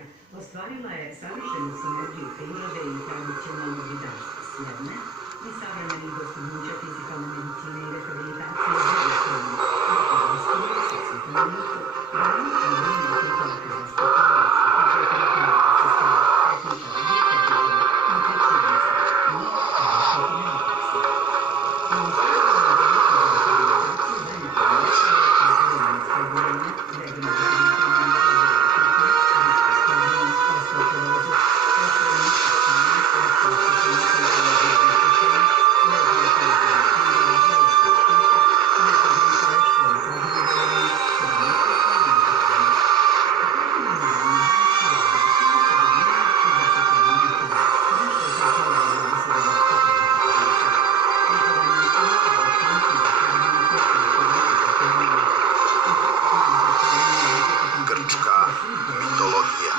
Srbija ostvarila je savršenu sinergiju prirode i tradicionalnog ribarstva s jedne i savremenih dostignuća fizikalne medicine i rehabilitacije s druge strane, dok je ostalo sa svetomiku, ranu i vremenu pripravku za spokojnost, fizioterapiju, sistema, tehničara, dijetetičara, nutricionista i obeštetine otrasi. U Srbiji je veliko za rehabilitaciju veliko mjesta akademijetska oboljenja, degenerativne Grčka mitologija.